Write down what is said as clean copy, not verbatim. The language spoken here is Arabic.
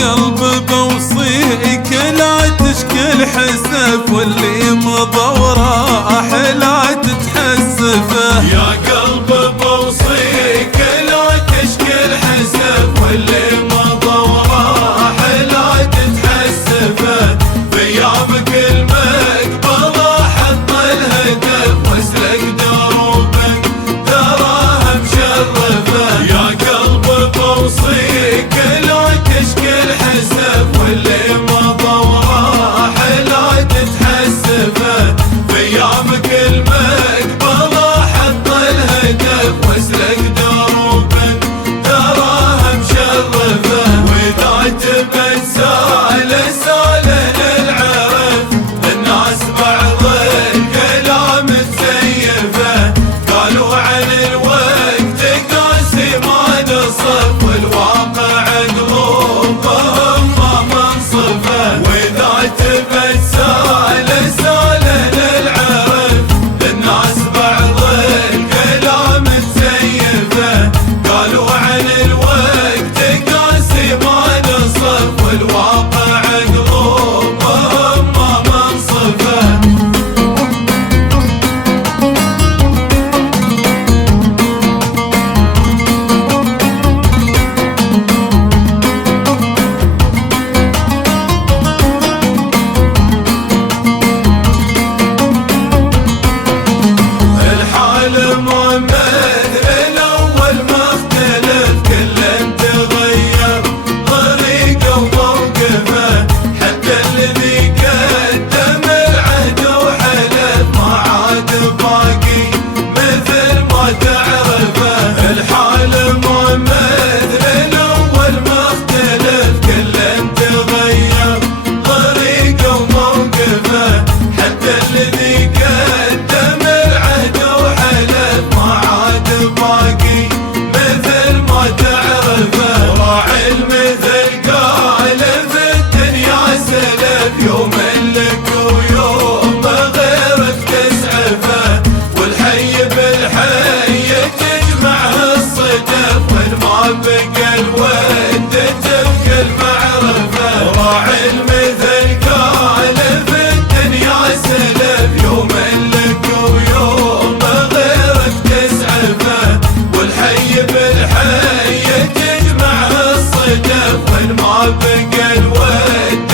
قلب بوصيك لا تشكل حسف، واللي مضوره لا تتحسفه. يا قلب بوصيك لا تشكل حسف، واللي مضوره لا تتحسفه. بيامك المقبضة حط الهدف، واسلك دروبك تراها مشرفه. يا قلب بوصيك لا تشكل حسف، واللي مضوره لا تتحسفه. بيامك المقبضة حط الهدف، واسلك دروبك تراها مشرفه. واذا تبت سالة للعرف، الناس بعض الكلام تزيفه. قالوا عن الوقت قاسي ما نصف، والواقع قلوبهم ما منصفه. واذا تبت سالة للعرف، الناس بعض الكلام تزيفه. قالوا عن الوقت قاسي ما نصف، والواقع قلوبهم ما منصفه. الحال مؤمن الأول مختلف، كل تغير طريقه وموقفه. حتى الذي قدم العهد وحلف، ما عاد باقي مثل ما تعرفه. الحال مؤمن الأول مختلف، كل تغير طريقه وموقفه. حتى الذي قدم العهد وحلف، ما عاد باقي مثل ما تعرفه. راعي المثل قال في الدنيا سلف، يوم لك ويوم غيرك تسعفه. والحي بالحي تجمعه الصدف، والما بقى الود تبقى المعرفه. راعي المثل قال في الدنيا سلف، يوم لك ويوم غيرك تسعفه. والحي بالحي تجمعه الصدف، والما بقى الود